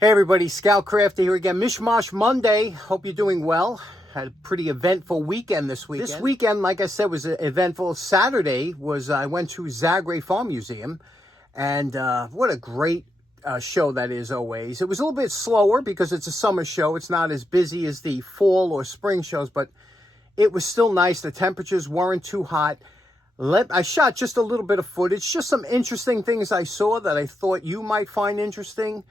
Hey everybody, Scout Crafty here again. Mishmash Monday. Hope you're doing well. Had a pretty eventful weekend this weekend. This weekend, like I said, was eventful. Saturday was I went to Zagray Farm Museum, and what a great show that is always. It was a little bit slower because it's a summer show. It's not as busy as the fall or spring shows, but it was still nice. The temperatures weren't too hot. I shot just a little bit of footage, just some interesting things I saw that I thought you might find interesting.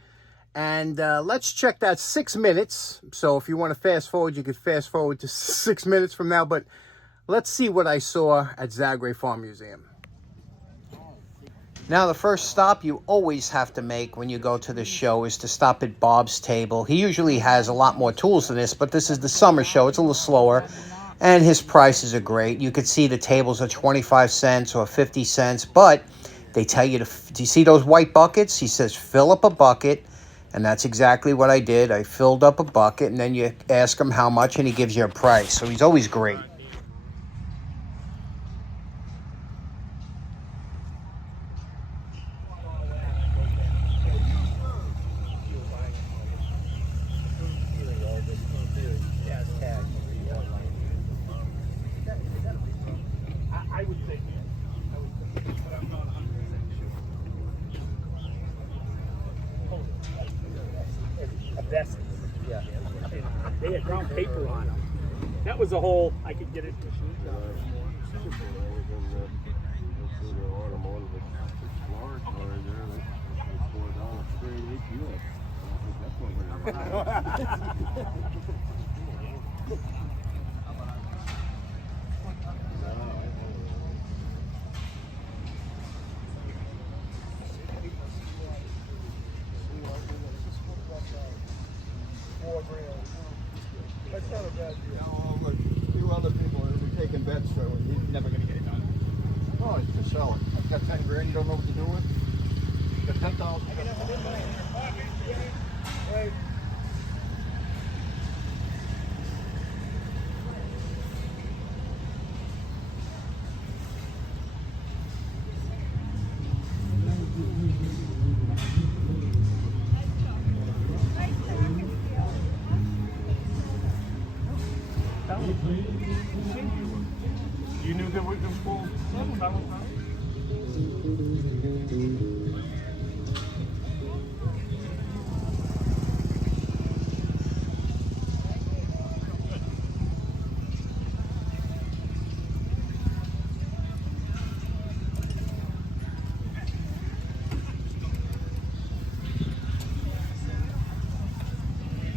And let's check that 6 minutes. So if you want to fast forward, you could fast forward to 6 minutes from now. But let's see what I saw at Zagray Farm Museum. Now, the first stop you always have to make when you go to the show is to stop at Bob's Table. He usually has a lot more tools than this, but this is the summer show. It's a little slower, and his prices are great. You could see the tables are 25 cents or 50 cents, but they tell you do you see those white buckets? He says, fill up a bucket. And that's exactly what I did. I filled up a bucket, and then you ask him how much, and he gives you a price. So he's always great. Yeah. They had brown paper on them. That was the whole, I could get it. That's not a bad deal. No, look, few other people are taking bets, so he's never going to get it done. Oh, it's to sell it. I've got 10 grand, you don't know what to do with? Got 10,000. Right. You knew that we could pull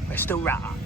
Mr. Rob.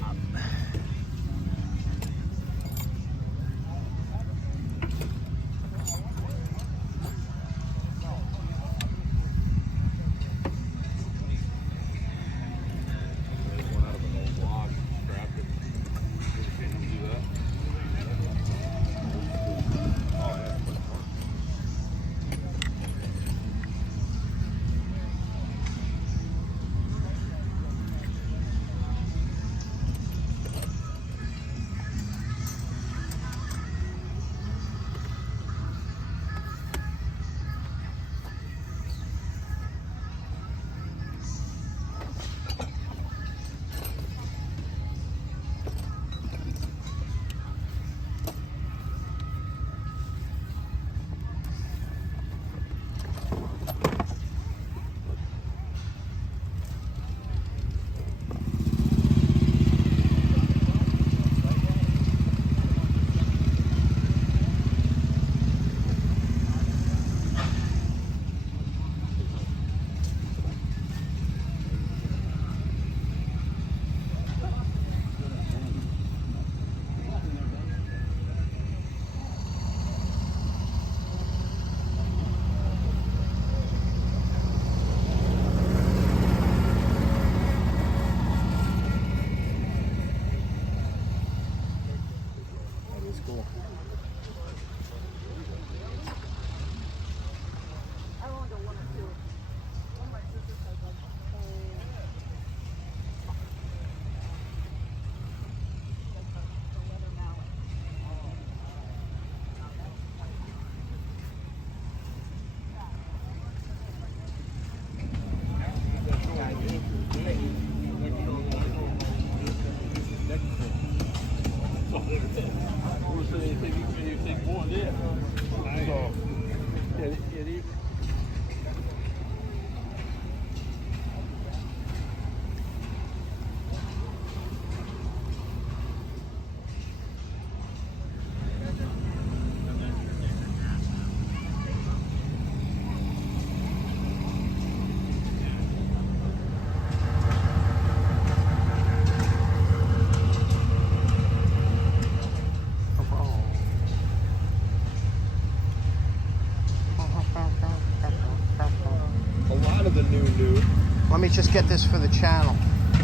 just get this for the channel.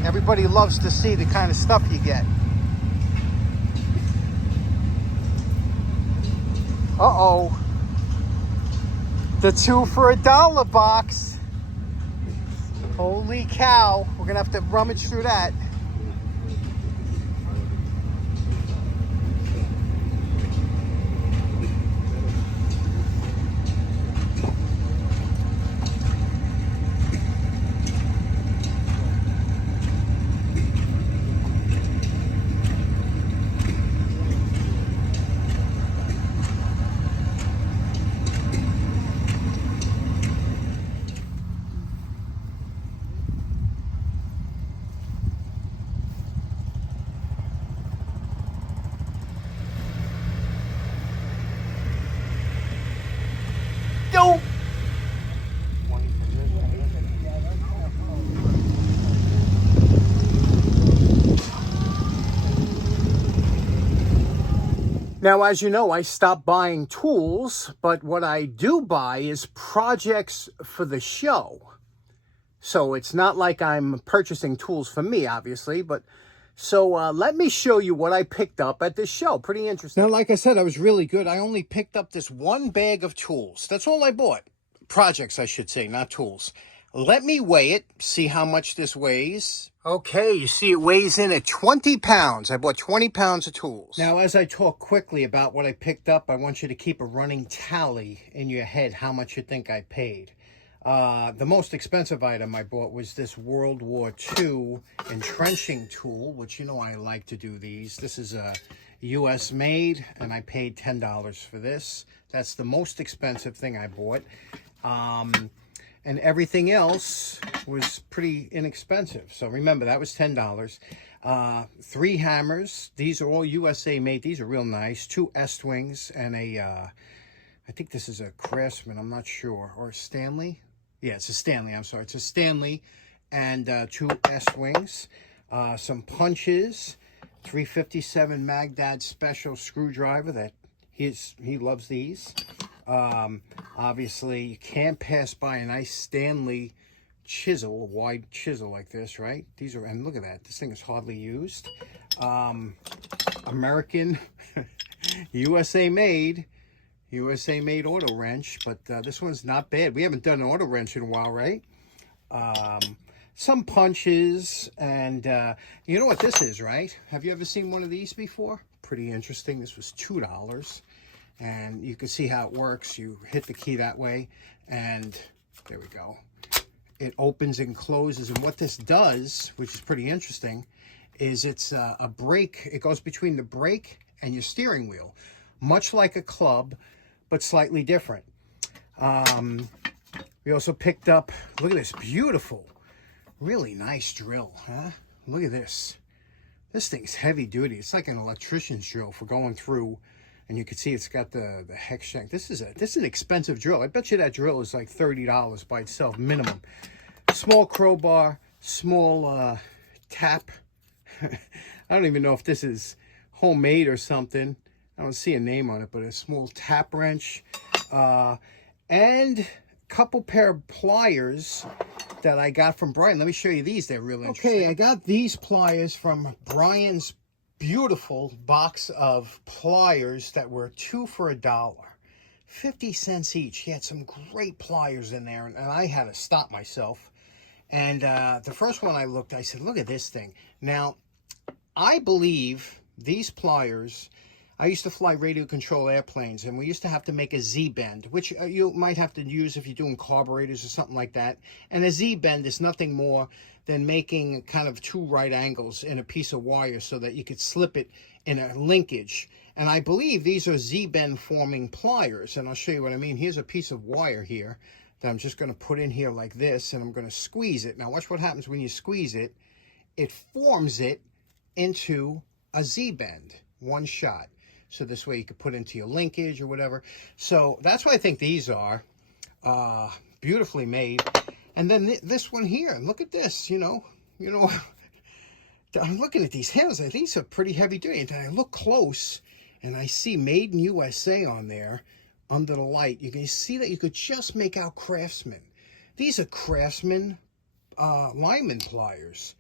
Everybody loves to see the kind of stuff you get. Uh-oh. The 2 for $1 box. Holy cow. We're going to have to rummage through that. Go! Now, as you know, I stopped buying tools, but what I do buy is projects for the show. So it's not like I'm purchasing tools for me, obviously, but so let me show you what I picked up at this show. Pretty interesting. Now, like I said, I was really good. I only picked up this one bag of tools. That's all I bought. Projects, I should say, not tools. Let me weigh it, see how much this weighs. Okay, you see it weighs in at 20 pounds. I bought 20 pounds of tools. Now, as I talk quickly about what I picked up, I want you to keep a running tally in your head how much you think I paid. The most expensive item I bought was this World War II entrenching tool, which, you know, I like to do these. This is a US made, and I paid $10 for this. That's the most expensive thing I bought. And everything else was pretty inexpensive. So remember, that was $10. 3 hammers. These are all USA made. These are real nice. 2 S-wings and a, I think this is a Craftsman. I'm not sure. Or a Stanley. Yeah, it's a Stanley. I'm sorry. It's a Stanley and 2 S-wings. Some punches. 357 Magdad special screwdriver that he loves these. Obviously, you can't pass by a nice Stanley chisel, a wide chisel like this, right? These are, and look at that, this thing is hardly used. American, USA made auto wrench, but this one's not bad. We haven't done an auto wrench in a while, right? Some punches, and you know what this is, right? Have you ever seen one of these before? Pretty interesting. This was $2. And you can see how it works. You hit the key that way, and there we go. It opens and closes, and what this does, which is pretty interesting, is it's a brake. It goes between the brake and your steering wheel, much like a club, but slightly different. We also picked up, look at this beautiful, really nice drill, huh? Look at this. This thing's heavy duty. It's like an electrician's drill for going through. And you can see it's got the hex shank. This is an expensive drill. I bet you that drill is like $30 by itself, minimum. Small crowbar, small tap. I don't even know if this is homemade or something. I don't see a name on it, but a small tap wrench. And a couple pair of pliers that I got from Brian. Let me show you these. They're really interesting. Okay, I got these pliers from Brian's beautiful box of pliers that were 2 for $1, 50 cents each. He had some great pliers in there, and I had to stop myself. And the first one I looked, I said, look at this thing. Now, I believe these pliers, I used to fly radio control airplanes, and we used to have to make a Z-bend, which you might have to use if you're doing carburetors or something like that. And a Z-bend is nothing more than making kind of 2 right angles in a piece of wire so that you could slip it in a linkage. And I believe these are Z-bend forming pliers, and I'll show you what I mean. Here's a piece of wire here that I'm just going to put in here like this, and I'm going to squeeze it. Now watch what happens when you squeeze it. It forms it into a Z-bend, one shot. So this way you could put into your linkage or whatever. So that's what I think these are. Beautifully made. And then this one here, look at this, you know, I'm looking at these handles. These are pretty heavy duty. And I look close and I see Made in USA on there under the light. You can see that you could just make out Craftsman. These are Craftsman lineman pliers.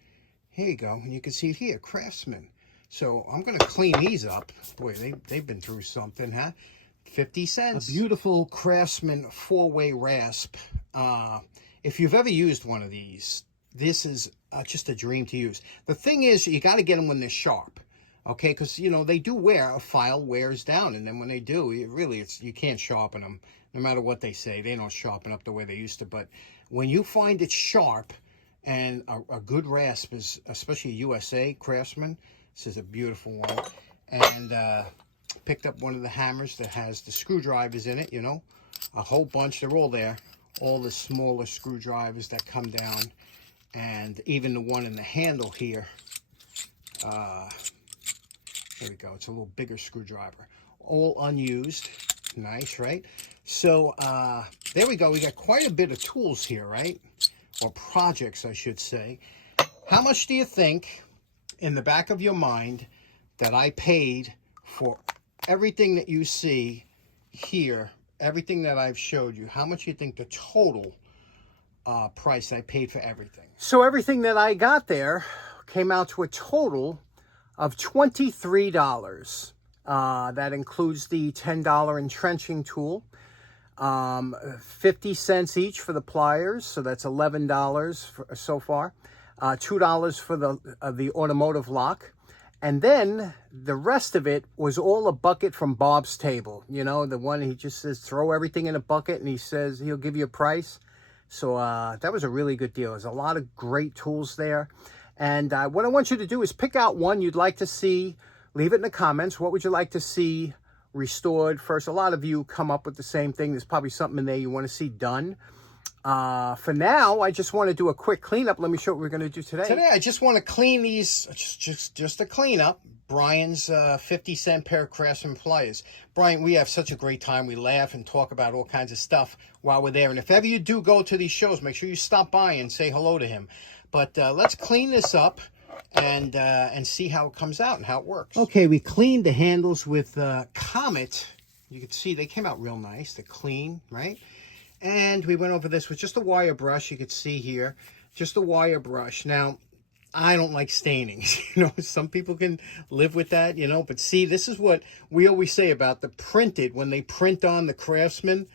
Here you go, and you can see it here, Craftsman. So I'm going to clean these up. Boy, they've been through something, huh? 50 cents. A beautiful Craftsman 4-way rasp. If you've ever used one of these, this is just a dream to use. The thing is, you got to get them when they're sharp. Okay, because, you know, they do wear, a file wears down, and then when they do, you can't sharpen them. No matter what they say, they don't sharpen up the way they used to. But when you find it sharp, and a good rasp is, especially USA Craftsman, this is a beautiful one. And picked up one of the hammers that has the screwdrivers in it, you know, a whole bunch. They're all there, all the smaller screwdrivers that come down, and even the one in the handle here. There we go. It's a little bigger screwdriver. All unused. Nice, right? So, there we go. We got quite a bit of tools here, right? Or projects, I should say. How much do you think, in the back of your mind, that I paid for everything that you see here, everything that I've showed you? How much do you think the total price I paid for everything? So everything that I got there came out to a total of $23. That includes the $10 entrenching tool, 50 cents each for the pliers, so that's $11 so far, $2 for the automotive lock, and then the rest of it was all a bucket from Bob's Table. You know, the one he just says throw everything in a bucket, and he says he'll give you a price. So that was a really good deal. There's a lot of great tools there. And what I want you to do is pick out one you'd like to see. Leave it in the comments. What would you like to see restored first? A lot of you come up with the same thing. There's probably something in there you want to see done. For now, I just want to do a quick cleanup. Let me show what we're going to do today. Today, I just want to clean these, just a cleanup. Brian's 50-cent pair of Craftsman pliers. Brian, we have such a great time. We laugh and talk about all kinds of stuff while we're there. And if ever you do go to these shows, make sure you stop by and say hello to him. But let's clean this up and see how it comes out and how it works. Okay, we cleaned the handles with Comet. You can see they came out real nice. They're clean, right? And we went over this with just a wire brush. You could see here, just a wire brush. Now, I don't like stainings. You know, some people can live with that, you know. But see, this is what we always say about the printed, when they print on the Craftsman.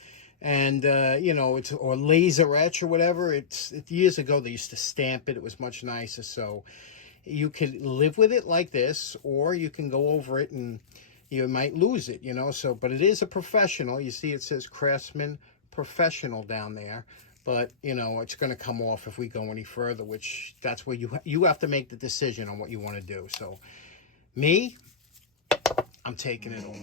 And, you know, it's, or laser etch or whatever. Years ago, they used to stamp it. It was much nicer. So you could live with it like this, or you can go over it and you might lose it, you know. So, but it is a professional. You see it says Craftsman Professional down there. But, you know, it's going to come off if we go any further, which that's where you have to make the decision on what you want to do. So, me, I'm taking it off.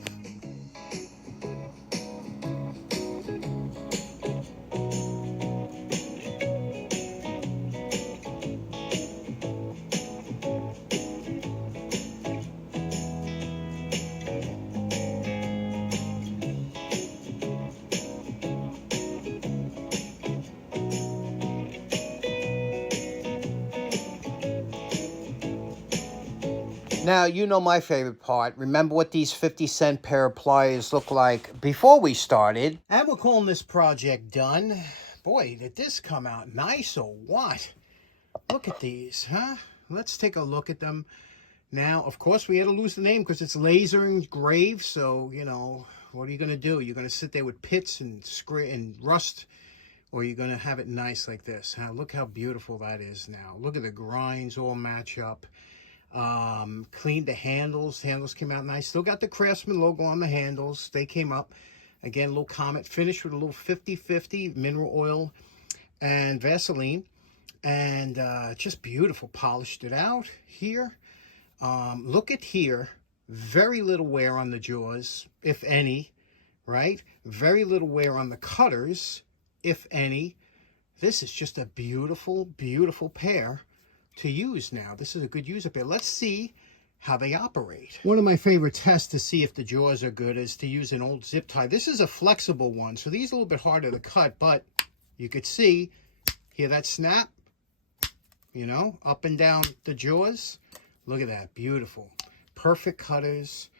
Now, you know my favorite part. Remember what these 50-cent pair of pliers look like before we started. And we're calling this project done. Boy, did this come out nice or what? Look at these, huh? Let's take a look at them. Now, of course, we had to lose the name because it's laser engraved. So, you know, what are you going to do? You're going to sit there with pits and rust, or you're going to have it nice like this. Huh? Look how beautiful that is now. Look at the grinds all match up. Cleaned the handles. Handles came out nice. Still got the Craftsman logo on the handles. They came up. Again, a little Comet. Finished with a little 50-50 mineral oil and Vaseline. And just beautiful. Polished it out here. Look at here. Very little wear on the jaws, if any. Right? Very little wear on the cutters, if any. This is just a beautiful, beautiful pair to use now. This is a good user pair. Let's see how they operate. One of my favorite tests to see if the jaws are good is to use an old zip tie. This is a flexible one, so these are a little bit harder to cut, but you could see, hear that snap? You know, up and down the jaws. Look at that, beautiful. Perfect cutters,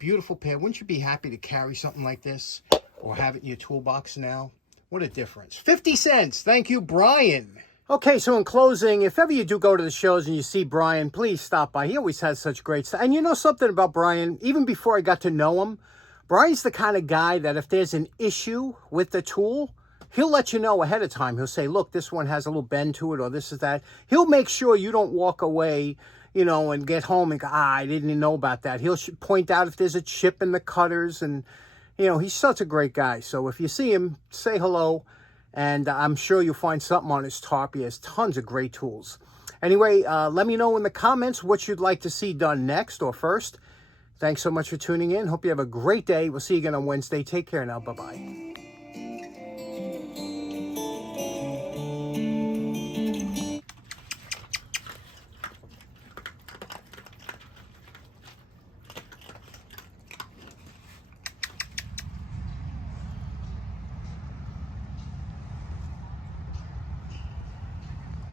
beautiful pair. Wouldn't you be happy to carry something like this or have it in your toolbox now? What a difference. 50 cents. Thank you, Brian. Okay, so in closing, if ever you do go to the shows and you see Brian, please stop by. He always has such great stuff. And you know something about Brian, even before I got to know him, Brian's the kind of guy that if there's an issue with the tool, he'll let you know ahead of time. He'll say, look, this one has a little bend to it, or this is that. He'll make sure you don't walk away, you know, and get home and go, I didn't even know about that. He'll point out if there's a chip in the cutters, and, you know, he's such a great guy. So if you see him, say hello. And I'm sure you'll find something on his top. He has tons of great tools. Anyway, let me know in the comments what you'd like to see done next or first. Thanks so much for tuning in. Hope you have a great day. We'll see you again on Wednesday. Take care now. Bye-bye.